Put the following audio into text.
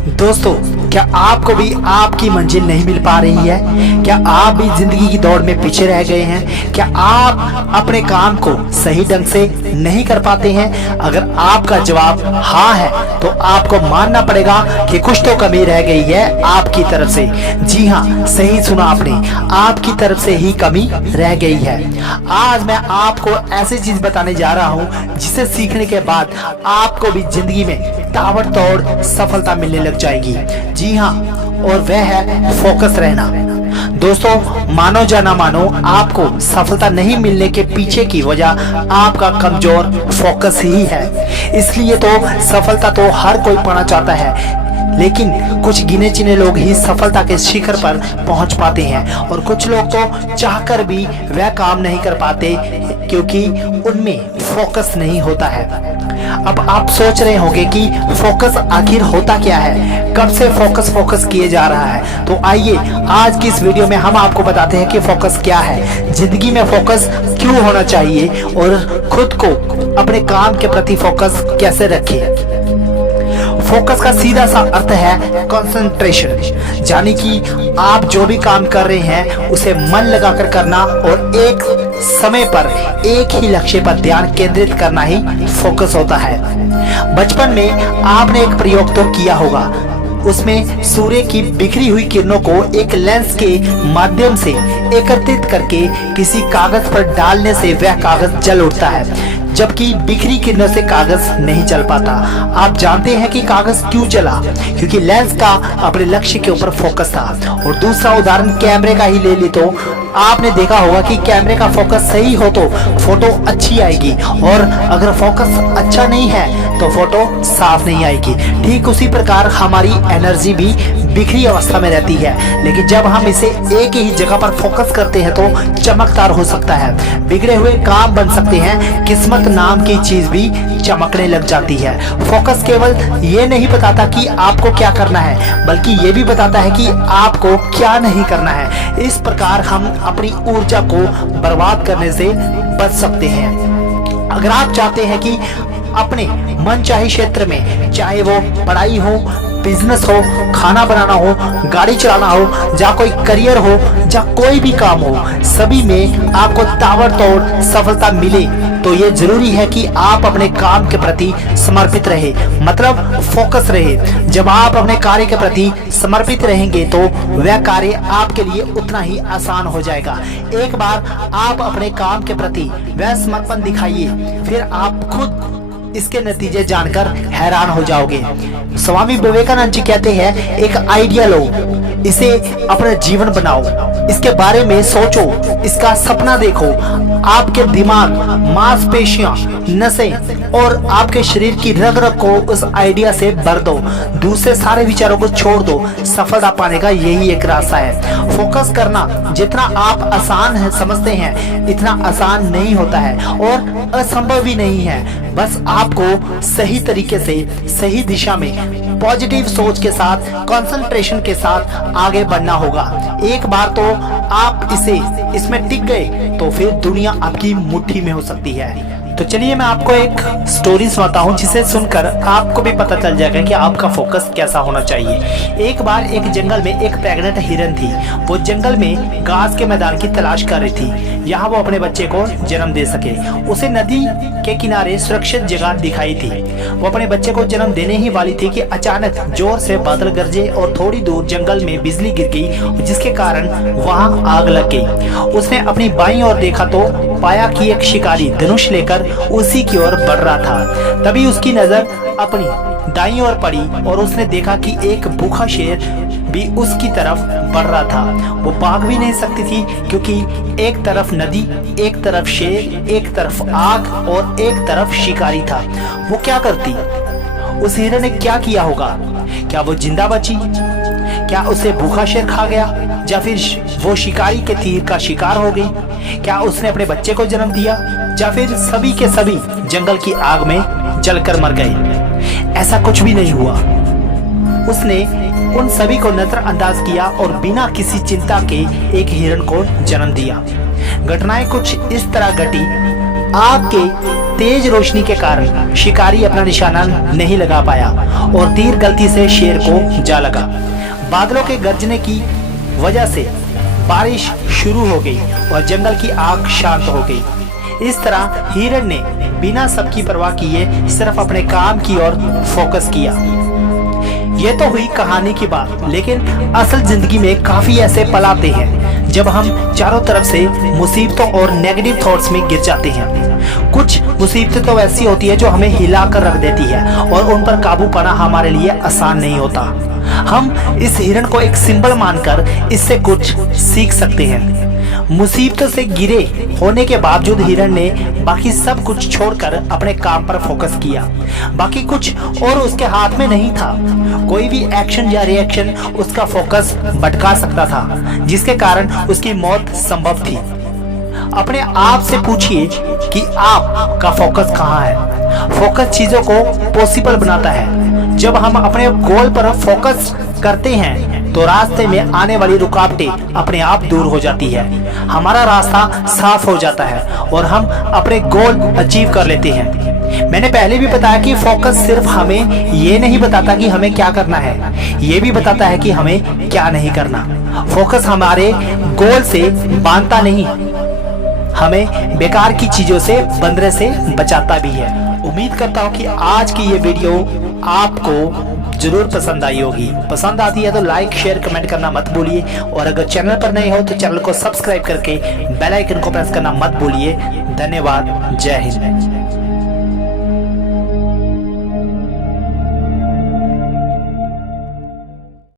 दोस्तों, क्या आपको भी आपकी मंजिल नहीं मिल पा रही है? क्या आप भी जिंदगी की दौड़ में पीछे रह गए हैं? क्या आप अपने काम को सही ढंग से नहीं कर पाते हैं? अगर आपका जवाब हाँ है तो आपको मानना पड़ेगा कि कुछ तो कमी रह गई है आपकी तरफ से। जी हाँ, सही सुना आपने, आपकी तरफ से ही कमी रह गई है। आज मैं आपको ऐसी चीज बताने जा रहा हूँ जिसे सीखने के बाद आपको भी जिंदगी में ताबड़तोड़ सफलता मिलने लग जाएगी। जी हाँ, और वह है फोकस रहना। दोस्तों, मानो या ना मानो, आपको सफलता नहीं मिलने के पीछे की वजह आपका कमजोर फोकस ही है। इसलिए तो सफलता तो हर कोई पाना चाहता है, लेकिन कुछ गिने चुने लोग ही सफलता के शिखर पर पहुंच पाते हैं और कुछ लोग तो चाहकर भी वह काम नहीं कर पाते क्योंकि उनमें फोकस नहीं होता है। अब आप सोच रहे होंगे कि फोकस आखिर होता क्या है, कब से फोकस किए जा रहा है। तो आइए आज की इस वीडियो में हम आपको बताते हैं कि फोकस क्या है, जिंदगी में फोकस क्यों होना चाहिए और खुद को अपने काम के प्रति फोकस कैसे रखें। फोकस का सीधा सा अर्थ है कंसंट्रेशन, यानी कि आप जो भी काम कर रहे हैं उसे मन लगाकर करना और एक समय पर एक ही लक्ष्य पर ध्यान केंद्रित करना ही फोकस होता है। बचपन में आपने एक प्रयोग तो किया होगा, उसमें सूर्य की बिखरी हुई किरणों को एक लेंस के माध्यम से एकत्रित करके किसी कागज पर डालने से वह कागज जल उठता है, जबकि बिखरी किरणों से कागज नहीं जल पाता। आप जानते हैं कि कागज क्यों जला? क्योंकि लेंस का अपने लक्ष्य के ऊपर फोकस था। और दूसरा उदाहरण कैमरे का ही ले ली तो आपने देखा होगा कि कैमरे का फोकस सही हो तो फोटो अच्छी आएगी, और अगर फोकस अच्छा नहीं है तो फोटो साफ नहीं आएगी। ठीक उसी प्रकार हमारी एनर्जी भी बिखरी अवस्था में रहती है, लेकिन जब हम इसे एक ही जगह पर फोकस करते हैं तो चमकदार हो सकता है, बिगड़े हुए काम बन सकते हैं, किस्मत नाम की चीज भी चमकने लग जाती है। फोकस केवल ये नहीं बताता कि आपको क्या करना है, बल्कि ये भी बताता है कि आपको क्या नहीं करना है। इस प्रकार हम अपनी ऊर्जा को बर्बाद करने से बच सकते हैं। अगर आप चाहते हैं कि अपने मनचाहे क्षेत्र में, चाहे वो पढ़ाई हो, बिजनेस हो, खाना बनाना हो, गाड़ी चलाना हो, या कोई करियर हो, या कोई भी काम हो, सभी में आपको ताबड़तोड़ सफलता मिले तो ये जरूरी है कि आप अपने काम के प्रति समर्पित रहे, मतलब फोकस रहे। जब आप अपने कार्य के प्रति समर्पित रहेंगे तो वह कार्य आपके लिए उतना ही आसान हो जाएगा। एक बार आप अपने काम के प्रति वह समर्पण दिखाइए, फिर आप खुद इसके नतीजे जानकर हैरान हो जाओगे। स्वामी विवेकानंद जी कहते हैं, एक आइडिया लो, इसे अपना जीवन बनाओ, इसके बारे में सोचो, इसका सपना देखो। आपके दिमाग, मांसपेशियां, नसें और आपके शरीर की रग रग को उस आइडिया से भर दो। दूसरे सारे विचारों को छोड़ दो। सफलता पाने का यही एक रास्ता है। फोकस करना जितना आप आसान है समझते हैं, इतना आसान नहीं होता है और असंभव भी नहीं है। बस आपको सही तरीके से, सही दिशा में, पॉजिटिव सोच के साथ, कंसंट्रेशन के साथ आगे बढ़ना होगा। एक बार तो आप इसमें टिक गए तो फिर दुनिया आपकी मुट्ठी में हो सकती है। तो चलिए मैं आपको एक स्टोरी सुनाता हूँ जिसे सुनकर आपको भी पता चल जाएगा कि आपका फोकस कैसा होना चाहिए। एक बार एक जंगल में एक प्रेग्नेंट हिरन थी। वो जंगल में घास के मैदान की तलाश कर रही थी, यहाँ वो अपने बच्चे को जन्म दे सके। उसे नदी के किनारे सुरक्षित जगह दिखाई थी। वो अपने बच्चे को जन्म देने ही वाली थी कि अचानक जोर से बादल गरजे और थोड़ी दूर जंगल में बिजली गिर गई, जिसके कारण वहां आग लग गई। उसने अपनी बाईं ओर देखा तो पाया कि एक शिकारी धनुष लेकर उसी की ओर बढ़ रहा था। तभी उसकी नजर अपनी दाईं ओर पड़ी और उसने देखा कि एक भूखा शेर भी उसकी तरफ बढ़ रहा था। वो भाग भी नहीं सकती थी क्योंकि एक तरफ नदी, एक तरफ शेर, एक तरफ आग और एक तरफ शिकारी था। वो क्या करती? उस हिरन ने क्या किया होगा? क्या वो जिंदा बची? क्या उसे भूखा शेर खा गया, या फिर वो शिकारी के तीर का शिकार हो गई? क्या उसने अपने बच्चे को जन्म दिया, या फिर सभी के सभी जंगल की आग में जलकर मर गए? ऐसा कुछ भी नहीं हुआ। उसने उन सभी को नजरअंदाज किया और बिना किसी चिंता के एक हिरण को जन्म दिया। घटनाएं कुछ इस तरह घटी। आग के तेज रोशनी के कारण शिकारी अपना निशाना नहीं लगा पाया और तीर गलती से शेर को जा लगा। बादलों के गरजने की वजह से बारिश शुरू हो गई और जंगल की आग शांत हो गई। इस तरह हिरण ने बिना सबकी परवाह किए सिर्फ अपने काम की ओर फोकस किया। ये तो हुई कहानी की बात, लेकिन असल जिंदगी में काफी ऐसे पल आते हैं जब हम चारों तरफ से मुसीबतों और नेगेटिव थॉट्स में गिर जाते हैं। कुछ मुसीबतें तो ऐसी होती है जो हमें हिला कर रख देती है और उन पर काबू पाना हमारे लिए आसान नहीं होता। हम इस हिरण को एक सिंबल मानकर इससे कुछ सीख सकते हैं। मुसीबतों से घिरे होने के बावजूद हिरण ने बाकी सब कुछ छोड़कर अपने काम पर फोकस किया। बाकी कुछ और उसके हाथ में नहीं था। कोई भी एक्शन या रिएक्शन उसका फोकस भटका सकता था, जिसके कारण उसकी मौत संभव थी। अपने आप से पूछिए कि आपका फोकस कहाँ है। फोकस चीजों को पॉसिबल बनाता है। जब हम अपने गोल पर फोकस करते हैं तो रास्ते में आने वाली रुकावटें अपने आप दूर हो जाती है। हमारा रास्ता साफ हो जाता है और हम अपने गोल अचीव कर लेते हैं। मैंने पहले भी बताया कि फोकस सिर्फ हमें ये नहीं बताता कि हमें क्या करना है, ये भी बताता है कि हमें क्या नहीं करना। फोकस हमारे गोल से बांधता नहीं, हमें बेकार की चीजों से बंधने से बचाता भी है। उम्मीद करता हूँ कि आज की ये वीडियो आपको जरूर पसंद आई होगी। पसंद आती है तो लाइक, शेयर, कमेंट करना मत भूलिए और अगर चैनल पर नए हो तो चैनल को सब्सक्राइब करके बेल आइकन को प्रेस करना मत भूलिए। धन्यवाद। जय हिंद।